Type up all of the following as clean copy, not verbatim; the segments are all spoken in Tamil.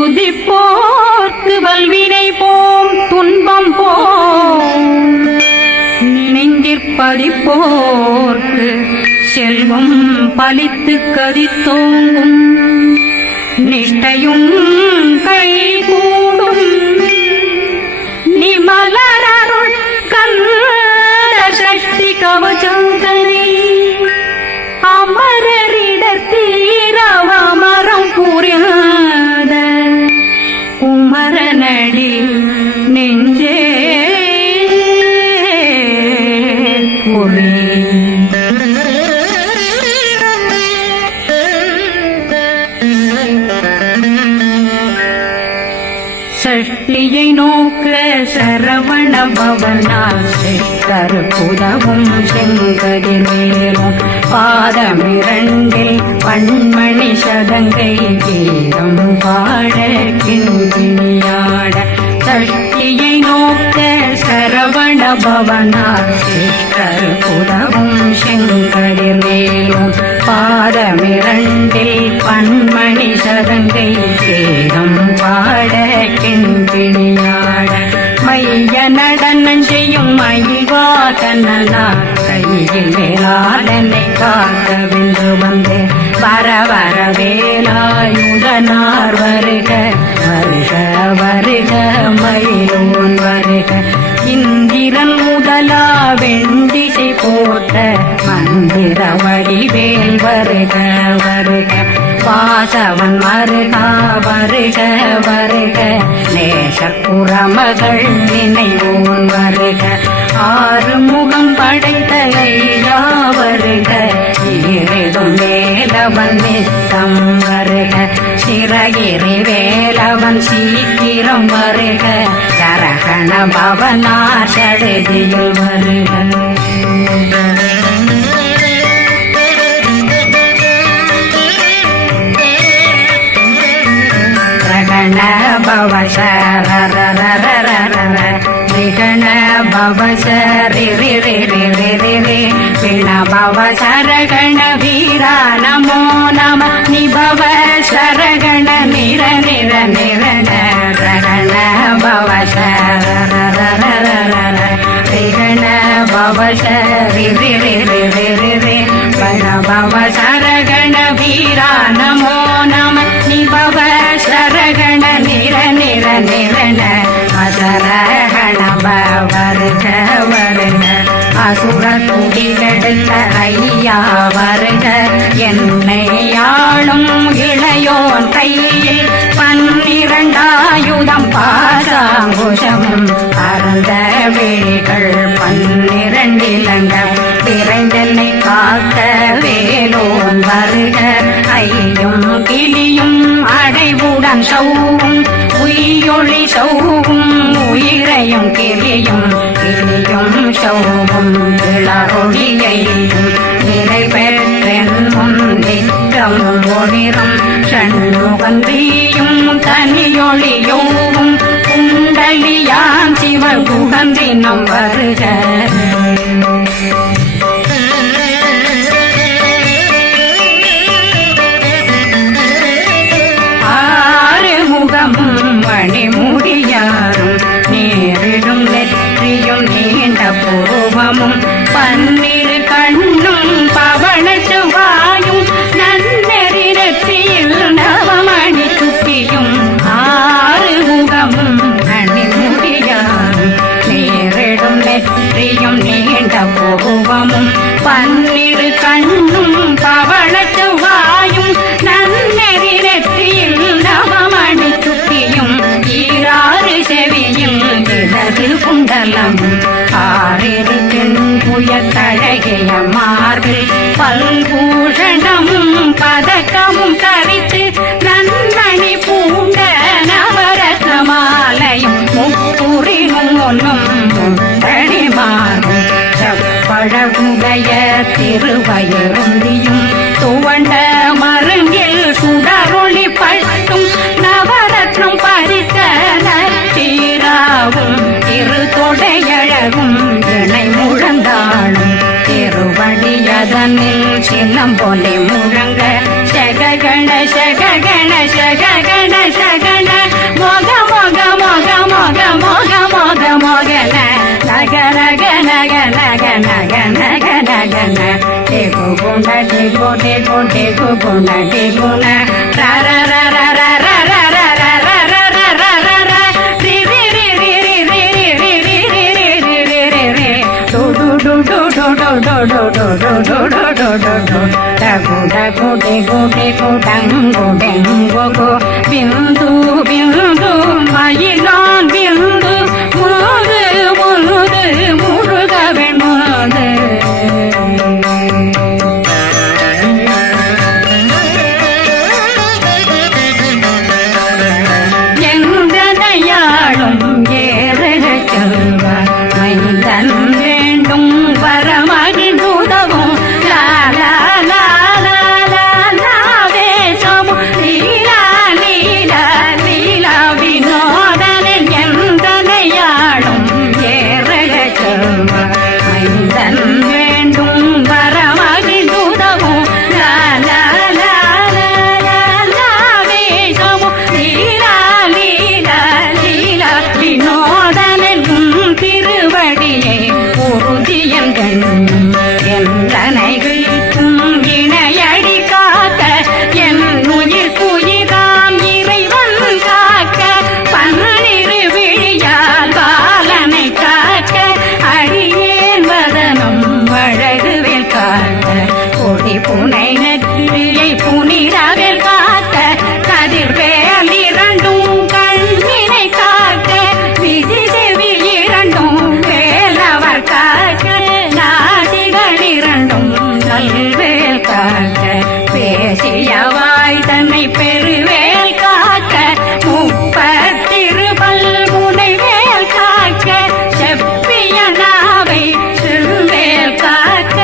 துதிப்போர்க்கு வல்வினை போம் துன்பம் போம் நெஞ்சிற்பதிப்போர்க்கு செல்வம் பலித்து கதித்தோங்கும் நிஷ்டையும் கை கூடும் நிமலருள் கந்த சக்தி கவச்சந்தனை அமரரிடத்தீரவமரம் புரியாத குமரனடி நெஞ்சே குமே சஷ்டியை நோக்க சரவண பவனால் கருப்புதவும் செங்கதிர் மேலும் பாதமிரண்டில் பண்மணி சதங்கை கீதம் பாட கிண்கிணியாட சஷ்டியை நோக்க சரவண பவனால் கருப்புதவும் செங்கதிர் மேலும் பாதமிரண்டில் பண்மணி சதங்கை கீதம் பாட கிண்கிணியாட மைய நடனம் செய்யும் மயில்வாதனா கையில் வேளாளனை காக்க வென்று வந்து வர வர வேலாயுதனார் வருக வருக வருக மயிலோன் வருக இந்திரன் முதலா வெண்டிசை போட்ட மந்திர வடிவேல் வருக வருக வாசவன் வருகா வருக வருக நேசப்புறமகள் நினைவோன் வருக ஆறு முகம் படைத்த ஐயா வருக ஏதும் வேலவன் நித்தம் வருக சிறகிரி வேலவன் சீக்கிரம் வருக சரகண பவனா சடுதியில் வருக விகண பவசரி விண பவ சரகண வீரா நமோ நம நிபவ சரகண நிர நிர நிரண ரகண பவசர விகண பவசரி வண பவ சரகண வீரா நமோ நம நிபவ சரகண நிர நிர நிரண அசரகண வருக வருக அசுர துடிலெடுத்த ஐயா வருக என்னை ஆளும் இளையோன் கையில் 12 பாசாங்குஷம் அறந்த விழிகள் 12 இலங்க விரைந்தென்னை காக்க வேலோன் வருக ஐயும் கிளியும் அடைவுடன் சௌவும் உயிரொளி சௌவும் உயிரையும் கிளியும் கிளியும் சௌவும் இளரொளியையும் நிறைவேற்றென் முன்னிற்றம் ஒளிரும் சண்முகந்தியும் தனியொளியோவும் குண்டலியான் சிவகுகந்தினம் வருக மணிமுடியாரும் நேரிடும் நெற்றியும் நீண்ட பூவமும் 12 கண்ணும் பவனத்து வாயும் நன்னெறி நெற்றியில் நவமணி துப்பியும் 6 முகமும் மணிமுடியாரும் நேரிடும் நெற்றியும் நீண்ட பூவமும் 12 கண்ணும் பவனத்து வாயும் நன்னெறி நெற்றியில் நவமணி துப்பியும் 6 செவியும் இடது குண்டலம் 6 புயத்தழகிய மார்பில் பல்பூஷணமும் பதக்கமும் தரித்து நன்மணி பூண்ட நவரத்ன மாலையும் முப்புரினும் ஒன்னும் முத்தணி மாறும் செப்பழகுடைய திருவயருந்தியும் துவண்ட மருங்கில் சுடரொளி பட்டும் நவரத்னம் பறித்த நச்சீராவும் திரு தொடையழகும் இணை முழந்தாளும் திருவடியதனில் சின்னம் போலே முழங்க சககண சககண சககண சகண பிந்து பிந்து மயிலான் பிந்து முழுது முழுது முழுக வெண்முது எங்கனையாளும் ஏறுக செல்வ மைந்தன் வேண்டும் வரமகிழ்ந்துதவும் லாலா லாலா லாலா வேஷமும் லீலா லீலா லீலா வினோதனில் எந்தனையாளும் ஏறுக செல்வ மைந்தன் வேண்டும் வரமகிழ்ந்துதவும் லாலா லாலா லாலா வேஷமும் லீலா லீலா லீலா வினோதனில் திருவடியை உறுதியங்கள் எந்தனைகளுக்கும் இணையடி காக்க என் உயிர் குயிராம் இறைவன் காக்க பன்னிரு விழியால் பாலனை காக்க அடியேன் வதனம் வழகுவில் காக்க கொடி புனை நெற்றியை புனிதவில் காக்க கதிர்வேல் இரண்டும் கண்ணினை காக்க விதி செவி இரண்டும் வேலவர் காக்க நாசிகள் இரண்டும் நல்வேல் காக்க பேசிய வாய் தன்னை பெருவேல் காக்க முப்பத்திருபல் முனைவேல் காக்க செப்பிய நாவை செல்வேல் காக்க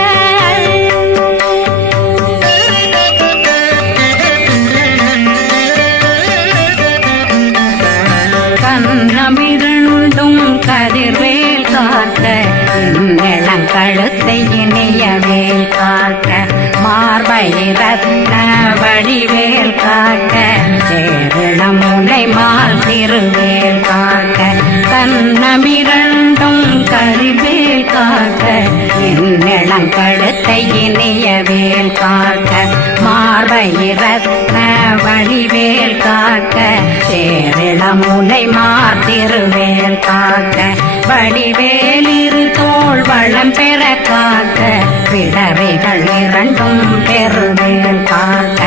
கண்ணமிருண்டும் கதிர்வேல் காக்க இளங்கழுத்தை இணையவேல் காக்க மார்பை ரத்ன வடிவேல் காக்க சேரிளம் முனை மால் திருவேல் காக்க கண்ணமிரண்டும் கரிவேல் காக்க இளங்கழுத்தை இணையவேல் காக்க மார்பை ரத்ன வடிவேல் காக்க சேரிளம் முனை மால் திருவேல் காக்க வடிவேல் இரு தோள் வளம் பெற காக்க பிடரைகள் இரண்டும் பெருவேல் காக்க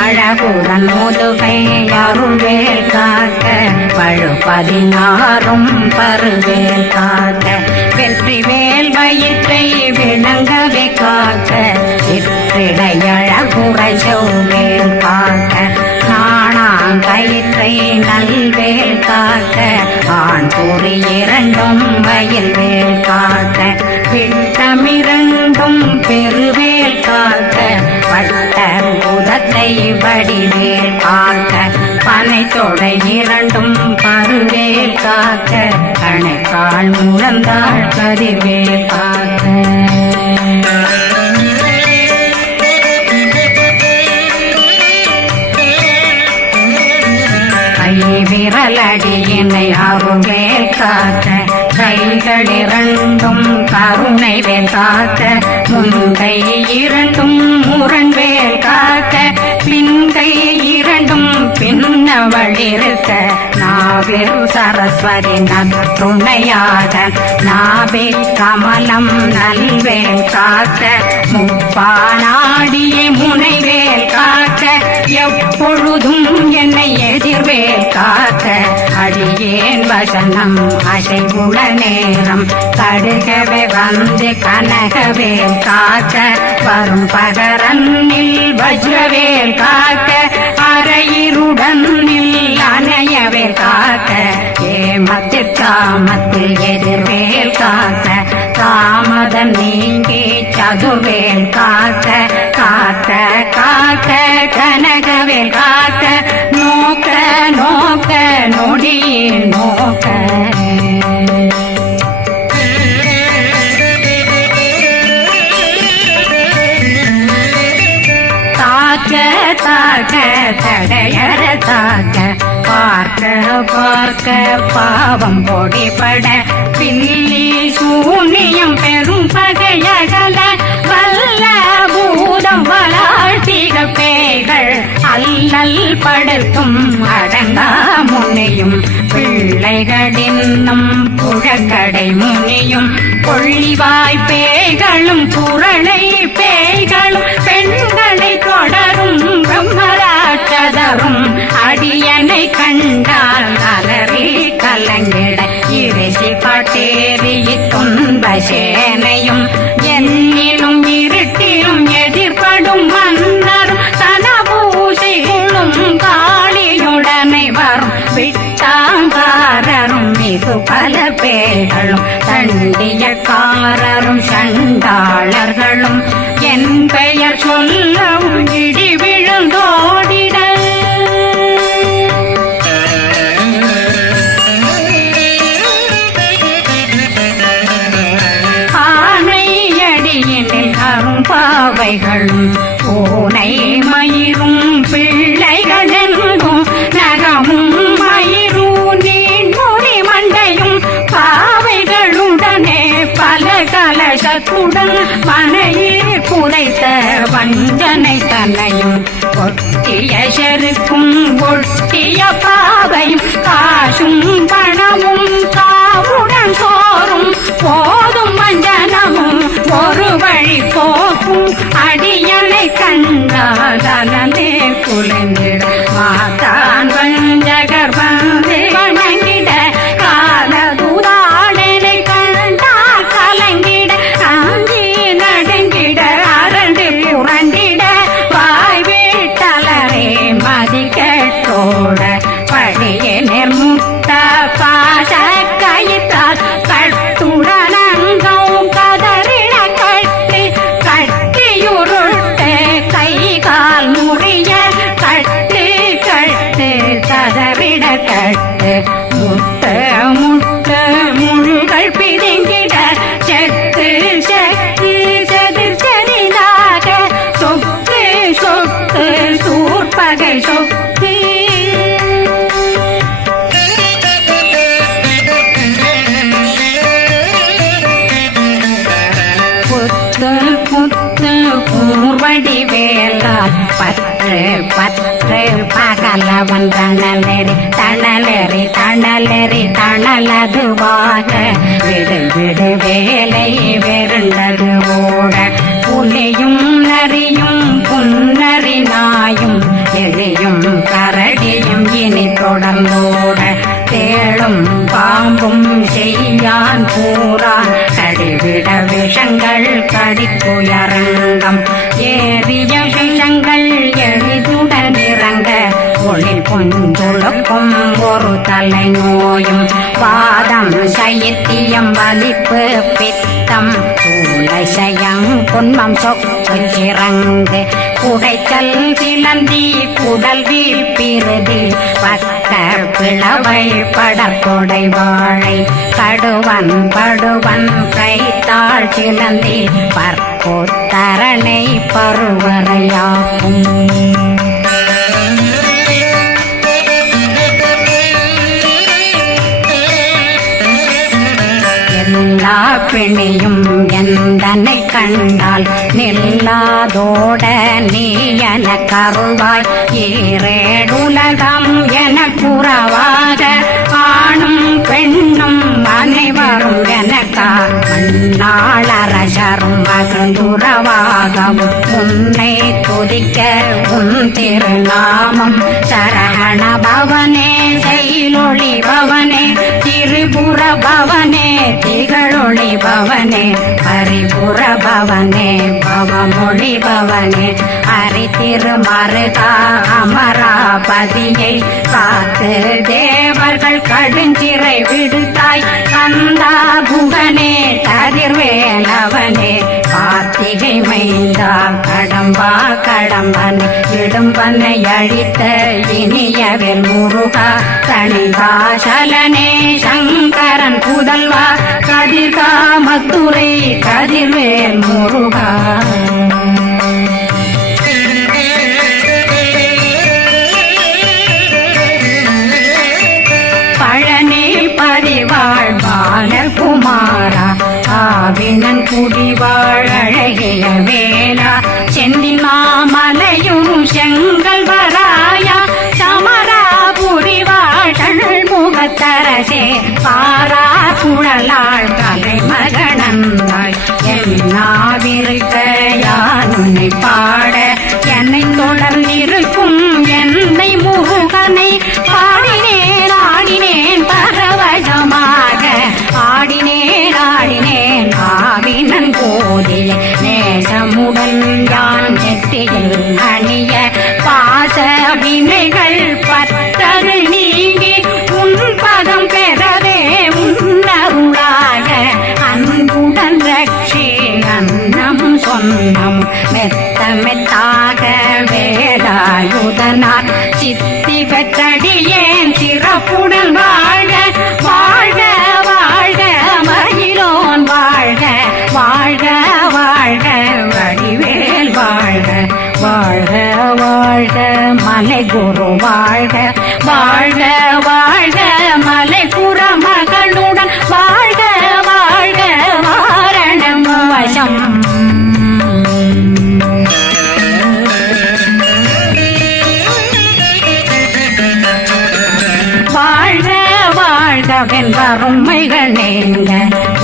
அழகுடன் முதுகை அருள்வேல் காக்க பழு 16 பருவேல் காக்க வெற்றிவேல் வயிற்றை விளங்கவே காக்க சிற்றிடையழகுறை செவ்வேல் காக்க நாணாங்கயிற்றை நல்வேல் காக்க ஆண் குறி இரண்டும் வயல்வேல் காக்க விட்டமிரண்டும் பெருவேல் காக்க வட்ட புதத்தை வடிவேல் காக்க பனை தொடை இரண்டும் பருவேல் காக்க கணைக்கால் முழந்தாள் கதிர்வேல் காக்க விரலடியினை அருள்வேல் காக்க கைகள் இரண்டும் கருணை வேல் காக்க முன்கை இரண்டும் முரண்வேல் காக்க பின்கை இரண்டும் பின்னவளிருக்க நாவில் சரஸ்வதி நத்துணையாக நாவே கமலம் நல்வேல் காக்க முப்பானாடியை முனைவேல் காக்க எப்பொழுதும் என்னை எதிர்வேல் காக்க அடியேன் வசனம் அசைவுள நேரம் கடுகவே வந்து கனகவேல் காக்க வரும் பகரன்னில் வஜ்ரவேல் காக்க அரையிருடன் அணையவேல் காக்க ஏமத்தில் காமத்தில் எதிர்வேல் காக்க தாமதம் நீங்கி சதுர்வேல் காக்க காக்க காக்க கனகவேல் காக்க நோக்க நோக்க நொடியில் நோக்க தாக்க தாக்க தடையற தாக்க பார்க்க பார்க்க பாவம் பொடிபட பில்லி சூனியம் பெரும் பகையகல வல்ல பூதம் வளாழ்த்திக பேய்கள் அல்லல் படுத்தும் அடங்கா முனியும் பிள்ளைகளின்னும் புழக்கடை முனியும் கொள்ளிவாய் பேய்களும் குரளை பேய்களும் பெண்களை தொடரும் பிரம்மராட்சதரும் அடியனை கண்டால் அலறி கலங்கிட இரிசி பாட்டேறி துன்ப சேனையும் என்னிலும் இருட்டிலும் எதிர்படும் மன்னரும் சனபூசிகளும் காளியுடனை வரும் விட்டாங்காரரும் மிகு பல பேர்களும் தண்டியக்காரரும் சண்டாளர்களும் என் பெயர் சொல்லவும் இடி விழுந்தோடிட ஆனையடியினில் அரும்பாவைகளும் பூனை மயிரும் பிள்ளைகளெங்கும் நகமும் மயிரும் நீண்முடி மண்டையும் பாவைகளுடனே பல கலசத்துடன் மனையில் புதைத்த வஞ்சனை தன்னையும் ஒட்டிய செருக்கும் ஒட்டிய பாவையும் காசும் பணமும் காவுடன் சோறும் போதும் வஞ்சனமும் ஒரு வழி போக்கும் அடியனை கண்டாலே குலைந்திட மாதான் வஞ்சகர் வந்து வணங்கிட காலதுதாடனை கண்டால் கலங்கிட அஞ்சி நடுங்கிட அரண்டு புரண்டிட வாய் வீட்டலரே மதிக்கட்டோட படிய நெர்முட்ட பாச கயிற்றால் கட்டுடனங்கும் கதறிட கட்டி கட்டியுருட்டு கை கால் முறிய கட்டு கட்டு கதறிட கட்டு முட்ட முட்ட முழுகள் பிதுங்கிட செத்து செத்து செதிர் செறிதாக சொக்கு சொக்கு சூர்பகை சொக்கு புத்து புத்து பூர்வடி வேலால் பற்று பற்று பகலவன் தணலெறி தணலெறி தணலெறி தணலதுவாக விடு விடு வேலை வெருண்டது ஓட புலியும் நரியும் புன்னரி நாயும் எழியும் கரடியும் இனி தொடர்ந்தோட தேளும் பாம்பும் செய்யான் கூறான் கடிவிட விஷங்கள் கடித்துயரங்கம் ஏறிய விஷங்கள் எளிதுடன் இறங்க ஒளி பொஞ்சுழுக்கும் ஒரு தலை நோயும் வாதம் சைத்தியம் வலிப்பு பித்தம் சூளைசயம் புன்மம் சொக்கு சிறங்கு குடைச்சல் சிலந்தி குடல் வீழ்பிறுதி பக்க பிளவை படற்கொடை வாழை கடுவன் படுவன் கைத்தாள் சிலந்தி பற்போத்தரணை பருவரையாகும் எல்லா பிணியும் எந்தனை கண்டால் நில்லாதோட நீ என கருவாய் ஈரேடுலகம் என புறவாக ஆணும் பெண்ணும் அனைவரும் எனக்கா மண்ணாளரசரும் மகிழ்ந்துறவாகவும் உன்னை துதிக்க உன் திருநாமம் சரகண பவனே செயலொளி பவனே திரிபுர பவனே திகழொளி பவனே ஹரிபுர பவனே பவமொழி பவனே ஹரி திருமருகா அமராபதியை காத்து தேவர்கள் கடுஞ்சிறை விடுத்தாய் கந்தா குகனே கதிர்வேலவனே கார்த்திகை மைந்தா கடம்பா கடம்பன் இடும்பனை அழித்த இனியவில் முருகா தனிகாசலனே சங்கரன் புதல்வா கதிர்காமத்துரை கதிர்வேல் முருகா புடிவாழ் அழகிய வேளா செந்தின் மாமலையும் செங்கல் வராயா சமரா புரிவாழ் முகத்தரசே பாரா குழலாள் கலைமகனந்தாய் என்னாவிருக்க யான் உன்னை பாட என்னை தொடர்ந்திருக்கும் என்னை முருகனை பாடினேன் ஆடினேன் பரவசமாக ஆடினேன் ஆடினேன் ஆவினன் போதில் நேசமுடன் யான் நெற்றியில் அணிய பாச வினைகள் பத்தது நீங்கி உன் பதம் பெறவே உன்னருளாக அன்புடன் ரட்சி அன்னம் சொன்னம் மெத்த மெத்தாக வேலாயுதனார் சித்தி பெற்றடியேன் சிறப்புடன் வாழ்க வாழ்க வாழ்க மகிழோன் வாழ்க வாழ்க வாழ்க வடிவேல் வாழ்க வாழ்க வாழ்க மலை குரு வாழ்க வாழ்க வாழ்க மலை புற மகளுடன் வாழ்க வாழ்க வாரணம் வசம் வாழ்க வாழ்கவென் வறுமைகள் நீங்க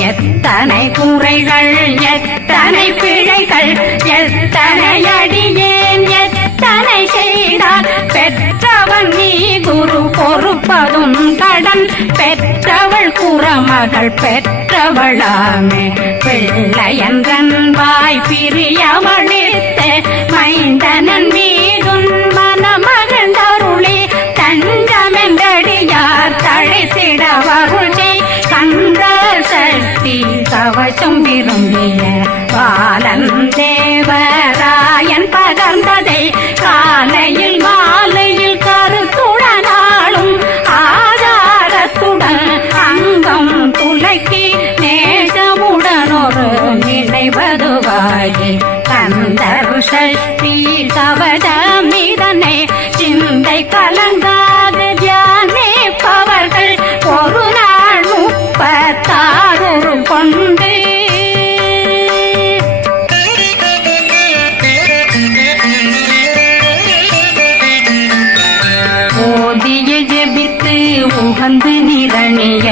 எத்தனை குறைகள் எத்தனை பிழைகள் எத்தனை அடியேன் எத்தனை செய்தார் பெற்றவன் நீ குரு பொறுப்பதும் கடன் பெற்றவள் குறமகள் பெற்றவளாமே பிள்ளையன்றன் வாய் பிரியவழித்த மைந்தனன் மீதுன் மனமகந்தருளி தஞ்சமென்றடியார் தழைத்திட வருளை கந்த சக்தி கவசம் விரும்பிய பாலன் தேவராயன் பகர்ந்ததை காலையில் மாலையில் கருத்துடனாலும் ஆதாரத்துடன் அங்கம் துலக்கி நேசமுடன் ஒரு நினைவதுவாகி கந்தர் சஷ்டி கவசமிதனை சிந்தை கலங்காது தியானிப்பவர்கள் ஒரு நாள் 36 கொண்டு ஓதிய ஜெபித்து உகந்து நிரணிய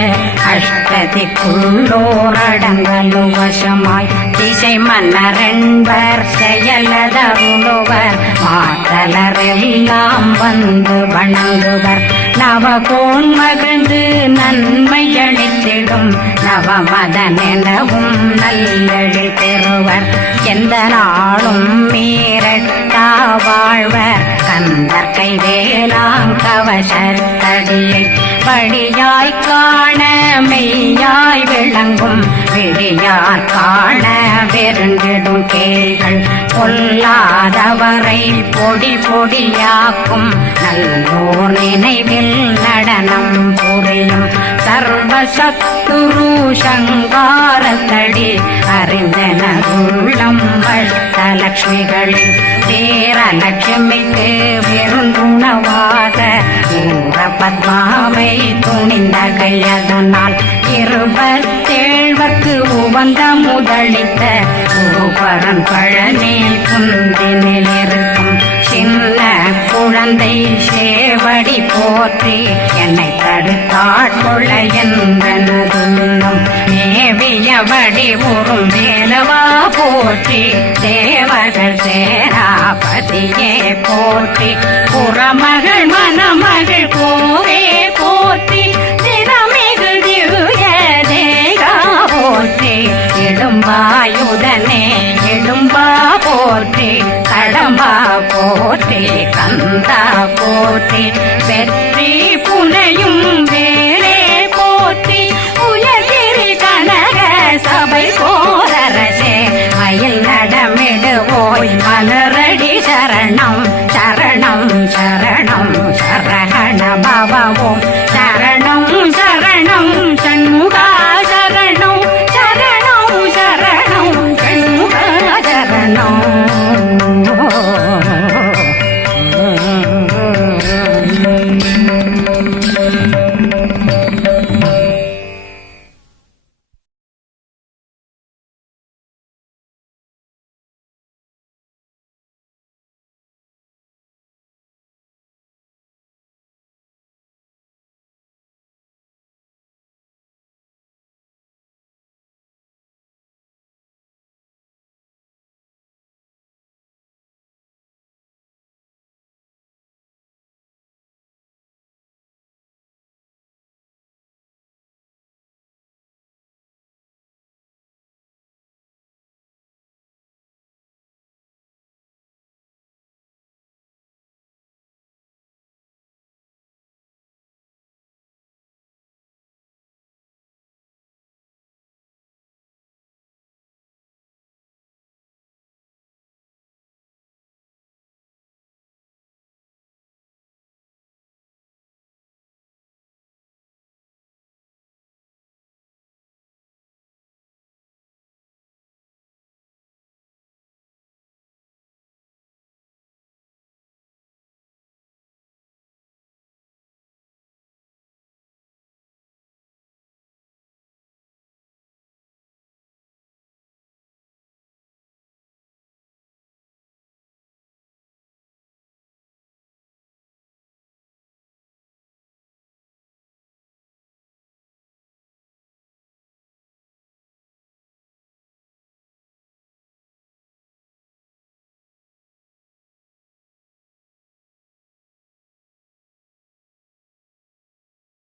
அஷ்டதிக்குள்ளோரடங்கலும் வசமாய் திசை மன்னரென்பர் செயலதருளுவர் மாத்தலரெல்லாம் வந்து வணங்குவர் நவகோன் மகிழ்ந்து நன்மை அளித்திடும் நவமதனெனவும் நல்லெழில் பெறுவர் எந்த நாளும் மீறட்டா வாழ்வர் கந்தர் கைவேலாங் கவசத்தடியை படியாய் காண மெய்யாய் விளங்கும் விழியார் காண வெருண்டிடும் கேள்கள் கொல்லாதவரை பொடி பொடியாக்கும் நல்லோர் நினைவில் நடனம் புரியும் சர்வசத்துரு சங்காரத்தடி அறிந்தனருள்ளம் வட்டலட்சுமிகளில் தேரலட்சுமிக்கு விருந்துணவாக ஊர பத்மாவை துணிந்த கையதனால் 27 உவந்த முதலித்த பூபரன் பழனி குந்தினில் இருக்கும் சின்ன குழந்தை சேவடி போற்றி என்னை தடுத்தாட்கொள்ள என்பனதுள்ளம் மேவியபடி உறும் வேலவா போற்றி தேவர்கள் சேனாபதியே போற்றி புறமகள் மணமகள் கோவே போற்றி தினமிகு திவ்ய தேகா போற்றி இடும்பாயுதனே இடும்பா போற்றி கடம்பா போற்றி கந்தா போற்றி வெற்றி புனையும் வேலே போற்றி உயர்திரி கனக சபை போரரசே மயில் நடமிடுவோய் மலரடி சரணம் சரணம் சரணம் சரஹண பவவோம் சரணம் சரணம் சண்முகா சரணம் சரணம் சரணம் சண்முகா சரணம்